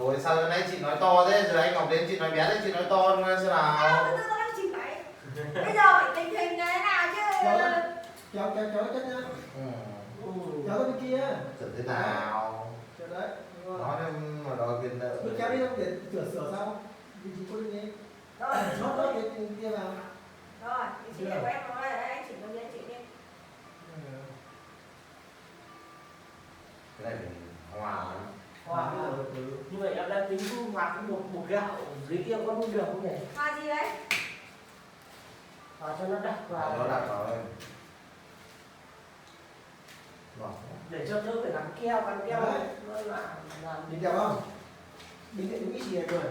Rồi sao giờ nãy chị nói to thế, giờ anh Ngọc đến chị nói bé thế, chị nói to luôn xem nào. Tôi đang chỉnh lại. Bây giờ phải tình hình như thế nào chứ? Kéo chân nhá. Kéo tới bên kia. Chuẩn thế nào? Chờ đấy. Nói thêm mà đòi quyền nợ. Cứ kéo đi không để sửa sau. Vị trí cố định đi. Rồi. Nó cái kia vào. Rồi, vị trí của em nói là anh chỉnh con anh chỉnh đi. Cái này phải hòa. Hòa như vậy em đang tính hòa một gạo dưới kia có không được không nhỉ? Hòa gì đấy? Hòa cho nó đặc vào. Nó đặt vào đây. Để cho đỡ phải gắn keo nó làm đi kèo không? Đi cái đúng cái gì này rồi.